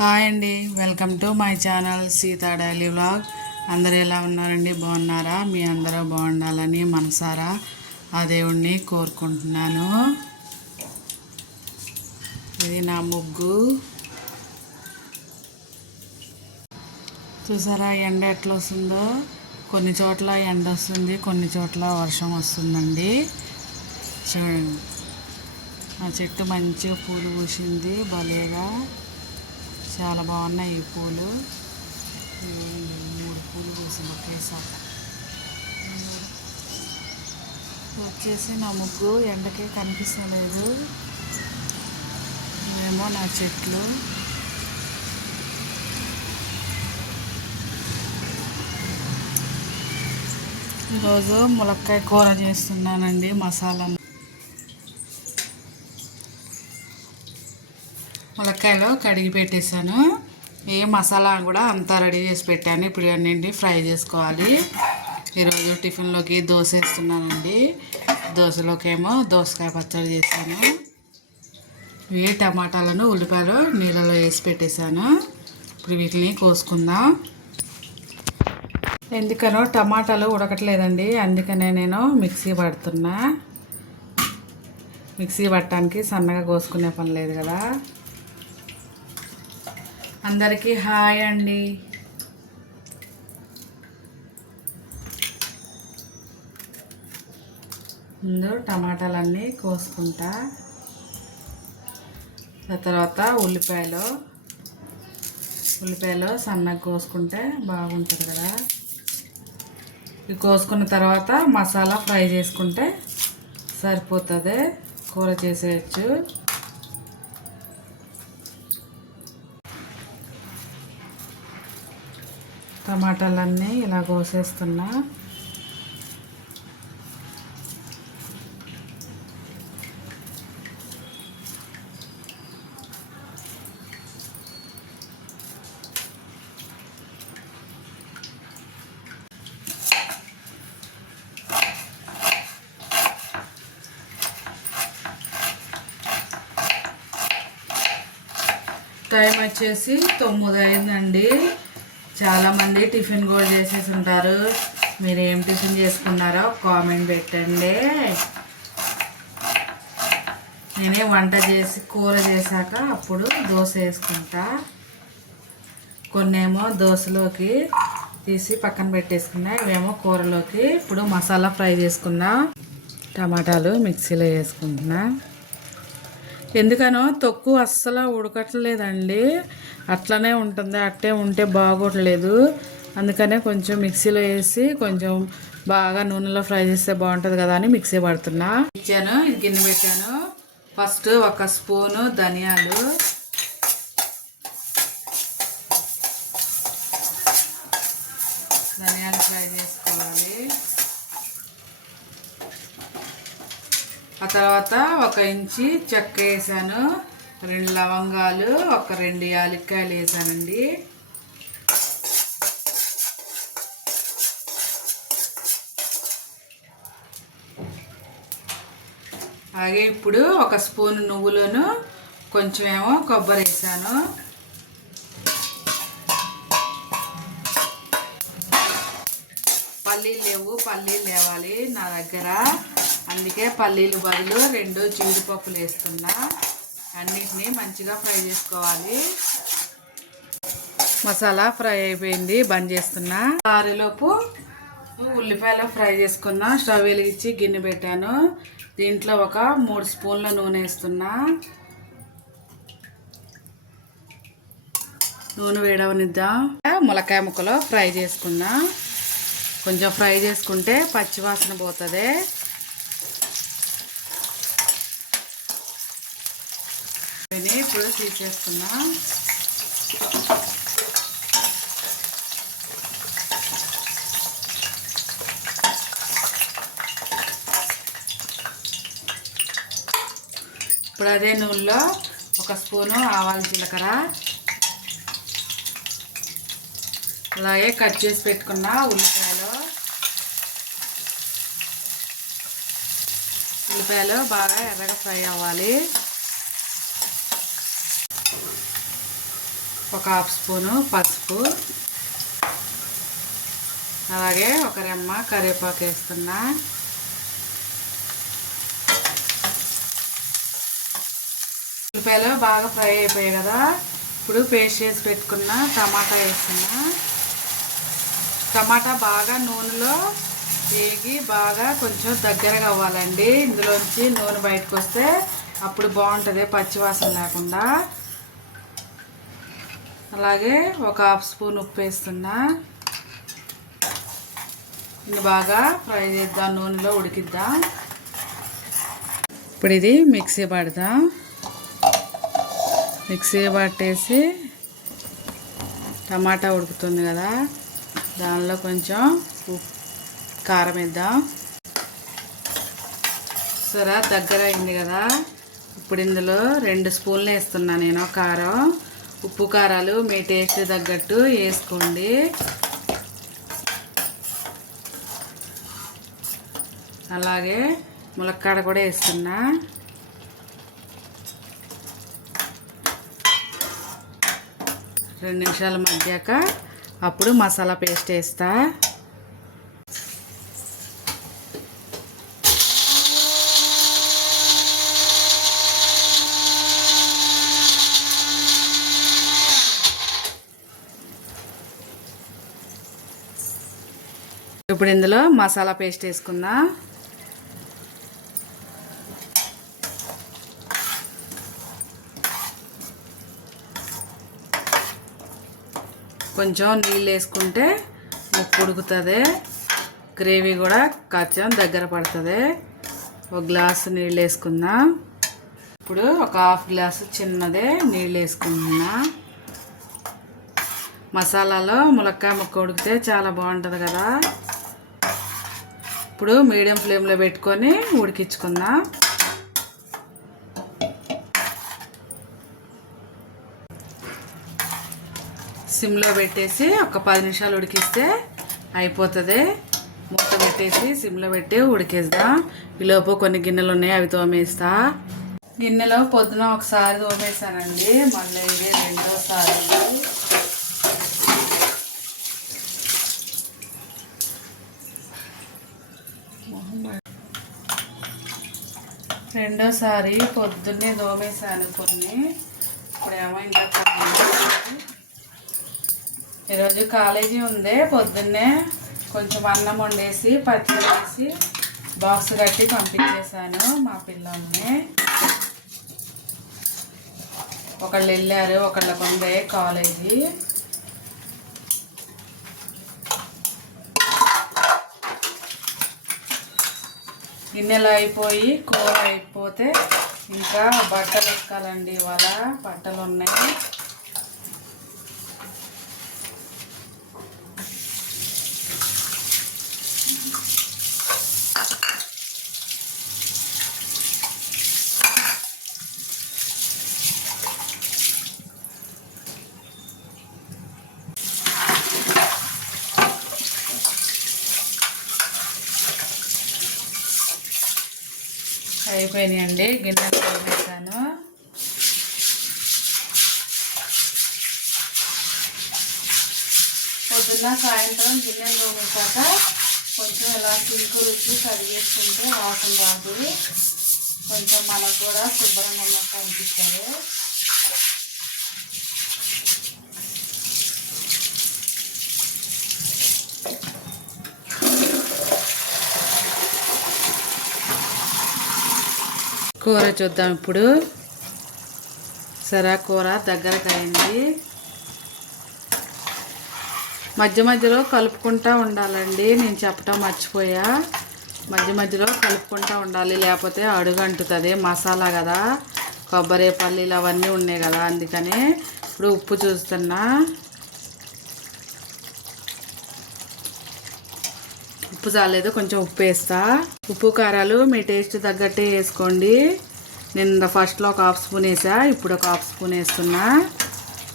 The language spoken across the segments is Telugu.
హాయ్ అండి, welcome to my channel Sita daily vlog. అందరూ ఎలా ఉన్నారండి? బాగున్నారా? మీ అందరూ బాగుండాలని మనసారా ఆ దేవుణ్ణి కోరుకుంటున్నాను. ఇది నా ముగ్గు. చూసారా ఎండ ఎట్లా వస్తుందో? కొన్ని చోట్ల ఎండ వస్తుంది, కొన్ని చోట్ల వర్షం వస్తుందండి. చూడండి, ఆ చెట్టు మంచిగా పూలు పూసింది భలేగా. చాలా బాగున్నాయి ఈ పూలు. 3 పూలు పూసింది ఒకేసారి. వచ్చేసి నా ముగ్గు ఎండకే కనిపిస్తలేదు. ఇవేమో నా చెట్లు. ఈరోజు ములక్కాయ కూర చేస్తున్నానండి. మసాలా ములక్కాయలు కడిగి పెట్టేశాను. ఏ మసాలా కూడా అంతా రెడీ చేసి పెట్టాను. ఇప్పుడు అన్నింటినీ ఫ్రై చేసుకోవాలి. ఈరోజు టిఫిన్లోకి దోశ వేస్తున్నానండి. దోశలోకి ఏమో దోసకాయ పచ్చడి చేశాను. ఇవి టమాటాలను ఉల్లిపాయలు నీళ్ళలో వేసి పెట్టేశాను. ఇప్పుడు వీటిని కోసుకుందాం. ఎందుకనో టమాటాలు ఉడకట్లేదండి, అందుకనే నేను మిక్సీ పడుతున్నా. మిక్సీ పట్టడానికి సన్నగా కోసుకునే పని లేదు కదా. అందరికీ హాయ్ అండి. ముందు టమాటాలన్నీ కోసుకుంటా. తర్వాత ఉల్లిపాయలు సన్నగా కోసుకుంటే బాగుంటుంది కదా. ఇవి కోసుకున్న తర్వాత మసాలా ఫ్రై చేసుకుంటే సరిపోతుంది, కూర చేసేయచ్చు. టమాటాలన్నీ ఇలా కోసేస్తున్నా. టైం వచ్చేసి 9 అయిందండి. చాలామంది టిఫిన్ కూడా చేసేసి ఉంటారు. మీరు ఏం టిఫిన్ చేసుకున్నారో కామెంట్ పెట్టండి. నేనే వంట చేసి కూర చేశాక అప్పుడు దోశ వేసుకుంటా. కొన్నేమో దోశలోకి తీసి పక్కన పెట్టేసుకున్నా, ఇవేమో కూరలోకి. ఇప్పుడు మసాలా ఫ్రై చేసుకున్నా. టమాటాలు మిక్సీలో వేసుకుంటున్నా. ఎందుకనో తొక్కు అస్సలు ఉడకట్లేదండి, అట్లనే ఉంటుంది. అట్టే ఉంటే బాగోట్లేదు. అందుకనే కొంచెం మిక్సీలో వేసి కొంచెం బాగా నూనెలో ఫ్రై చేస్తే బాగుంటుంది కదా అని మిక్సీ పడుతున్నా. ఇచ్చాను, గిన్నె పెట్టాను. ఫస్ట్ 1 స్పూను ధనియాలు, ఫ్రై చేసుకోవాలి. ఆ తర్వాత 1 ఇంచి చెక్క వేసాను, 2 లవంగాలు, 2 యాలక్కాయలు వేసానండి. అలాగే ఇప్పుడు 1 స్పూన్ నువ్వులను, కొంచెం ఏమో కొబ్బరి వేసాను. పల్లీలు లేవు, పల్లీలు లేవాలి నా దగ్గర, అందుకే పల్లీలు బదులు 2 జీడిపప్పులు వేస్తున్నా. అన్నిటినీ మంచిగా ఫ్రై చేసుకోవాలి. మసాలా ఫ్రై అయిపోయింది, బంద్ చేస్తున్నా. ఆరేలోపు ఉల్లిపాయలు ఫ్రై చేసుకున్నా. స్టవ్ వెలిగించి గిన్నె పెట్టాను. దీంట్లో 3 స్పూన్ల నూనె వేస్తున్నా. నూనె వేడవనిద్దాం. ములక్కాయ ముక్కలు ఫ్రై చేసుకున్నా. కొంచెం ఫ్రై చేసుకుంటే పచ్చివాసన పోతుంది. ఇప్పుడు తీసేస్తున్నా. ఇప్పుడు అదే నూనెలో 1 స్పూను ఆవాలు జీలకర్ర, అలాగే కట్ చేసి పెట్టుకున్న ఉల్లిపాయలు బాగా ఎర్రగా ఫ్రై అవ్వాలి. ఒక హాఫ్ స్పూను పసుపు, అలాగే ఒక రెమ్మ కరివేపాకు వేస్తున్నా. ఉల్లిపాయలు బాగా ఫ్రై అయిపోయాయి కదా, ఇప్పుడు పేస్ట్ చేసి పెట్టుకున్న టమాటా వేస్తున్నా. టమాటా బాగా నూనెలో వేగి బాగా కొంచెం దగ్గరగా అవ్వాలండి. ఇందులోంచి నూనె బయటకు వస్తే అప్పుడు బాగుంటుంది, పచ్చివాసన లేకుండా. అలాగే ఒక హాఫ్ స్పూన్ ఉప్పు వేస్తున్నా. ఇది బాగా ఫ్రై చేద్దాం, నూనెలో ఉడికిద్దాం. ఇప్పుడు ఇది మిక్సీ పడదాం. మిక్సీ పట్టేసి టమాటా ఉడుకుతుంది కదా, దానిలో కొంచెం కారం వేద్దాం. సరే దగ్గర అయింది కదా, ఇప్పుడు ఇందులో 2 స్పూన్లు వేస్తున్నా నేను కారం. ఉప్పు కారాలు మీ టేస్ట్ తగ్గట్టు వేసుకోండి. అలాగే ములక్కాడ కూడా వేస్తున్నా. రెండు నిమిషాలు మగ్గాక అప్పుడు మసాలా పేస్ట్ వేస్తా. ఇప్పుడు ఇందులో మసాలా పేస్ట్ వేసుకుందాం. కొంచెం నీళ్ళు వేసుకుంటే ముక్క ఉడుకుతుంది, గ్రేవీ కూడా కొంచెం దగ్గర పడుతుంది. ఒక గ్లాసు నీళ్ళు వేసుకుందాం. ఇప్పుడు ఒక హాఫ్ గ్లాసు చిన్నదే నీళ్ళు వేసుకుంటున్నా. మసాలాలో ములక్కాయ ముక్క ఉడికితే చాలా బాగుంటుంది కదా. ఇప్పుడు మీడియం ఫ్లేమ్లో పెట్టుకొని ఉడికించుకుందాం. సిమ్లో పెట్టేసి ఒక 10 నిమిషాలు ఉడికిస్తే అయిపోతుంది. మూత పెట్టేసి సిమ్లో పెట్టి ఉడికేద్దాం. ఈలోపు కొన్ని గిన్నెలు ఉన్నాయి, అవి తోమేస్తా. గిన్నెలో పొద్దున ఒకసారి తోమేసానండి, మళ్ళీ ఇది రెండోసారి. రెండోసారి పొద్దున్నే తోమేసాను కొన్ని. ఇప్పుడు ఏమైందా, ఈరోజు కాలేజీ ఉంది. పొద్దున్నే కొంచెం అన్నం వండేసి పచ్చడి వేసి బాక్స్ కట్టి పంపించేశాను మా పిల్లల్ని. ఒకళ్ళు వెళ్ళారు, ఒకళ్ళకు ఉంది కాలేజీ. గిన్నెలు అయిపోయి కూర అయిపోతే ఇంకా బట్టలు ఎక్కాలండి. ఇవాళ బట్టలు ఉన్నాయి. అయిపోయినాయండి, గిన్నెలు వేసాను. పొద్దున్న సాయంత్రం గిన్నెలు తోమేశాక కొంచెం ఇలా సింకు రుచి కడిగేసుకుంటే వాసన రాదు, కొంచెం మనకు కూడా శుభ్రంగా ఉన్నట్టు అనిపిస్తుంది. కూర చూద్దాం ఇప్పుడు. సరే కూర దగ్గరకు అయింది. మధ్య మధ్యలో కలుపుకుంటూ ఉండాలండి, నేను చెప్పటం మర్చిపోయా. మధ్య మధ్యలో కలుపుకుంటూ ఉండాలి, లేకపోతే అడుగు అంటుతుంది. మసాలా కదా, కొబ్బరి పల్లీలు అవన్నీ ఉన్నాయి కదా, అందుకని ఇప్పుడు ఉప్పు చూస్తున్నా. ఉప్పు చాలేదు, కొంచెం ఉప్పు వేస్తా. ఉప్పు కారాలు మీ టేస్ట్ తగ్గట్టే వేసుకోండి. నేను ఫస్ట్లో ఒక హాఫ్ స్పూన్ వేసా, ఇప్పుడు ఒక హాఫ్ స్పూన్ వేస్తున్నా.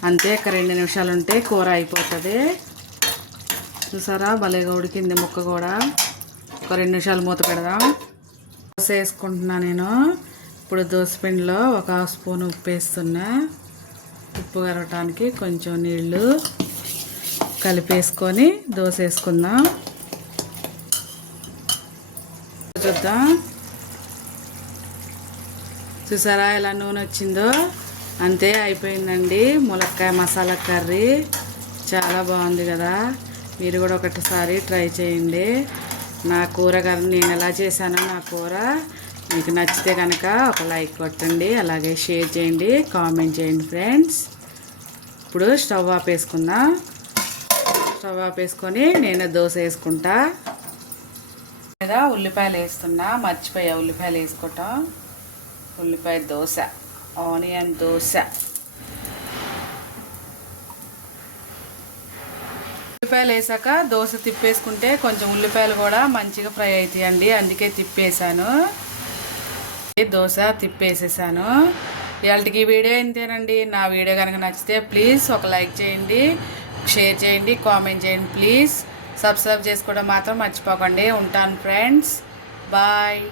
అంతే, ఒక 2 నిమిషాలు ఉంటే కూర అయిపోతుంది. చూసారా భలేగా ఉడికింది ముక్క కూడా. ఒక 2 నిమిషాలు మూత పెడదాం. దోశ వేసుకుంటున్నా నేను. ఇప్పుడు దోశ పిండిలో ఒక హాఫ్ స్పూన్ ఉప్పు వేస్తున్నా. ఉప్పు కరగటానికి కొంచెం నీళ్ళు కలిపేసుకొని దోశ వేసుకుందాం. చూద్దాం. చూసారా ఎలా నూనె వచ్చిందో? అంతే, అయిపోయిందండి ములక్కాయ మసాలా కర్రీ. చాలా బాగుంది కదా. మీరు కూడా ఒకటిసారి ట్రై చేయండి. నా కూర కర్రీ నేను ఎలా చేశానో నా కూర మీకు నచ్చితే కనుక ఒక లైక్ కొట్టండి, అలాగే షేర్ చేయండి, కామెంట్ చేయండి ఫ్రెండ్స్. ఇప్పుడు స్టవ్ ఆపేసుకుందాం. స్టవ్ ఆపేసుకొని నేను దోశ వేసుకుంటా. లేదా ఉల్లిపాయలు వేస్తున్నా, మర్చిపోయా ఉల్లిపాయలు వేసుకోవటం. ఉల్లిపాయ దోశ, ఆనియన్ దోశ. ఉల్లిపాయలు వేసాక దోశ తిప్పేసుకుంటే కొంచెం ఉల్లిపాయలు కూడా మంచిగా ఫ్రై అవుతాయండి, అందుకే తిప్పేసాను. దోశ తిప్పేసేసాను. ఇవాళకి వీడియో ఇంతేనండి. నా వీడియో కనుక నచ్చితే ప్లీజ్ ఒక లైక్ చేయండి, షేర్ చేయండి, కామెంట్ చేయండి ప్లీజ్. సబ్స్క్రైబ్ చేసుకోవడం మాత్రం మర్చిపోకండి. ఉంటాను ఫ్రెండ్స్, బాయ్.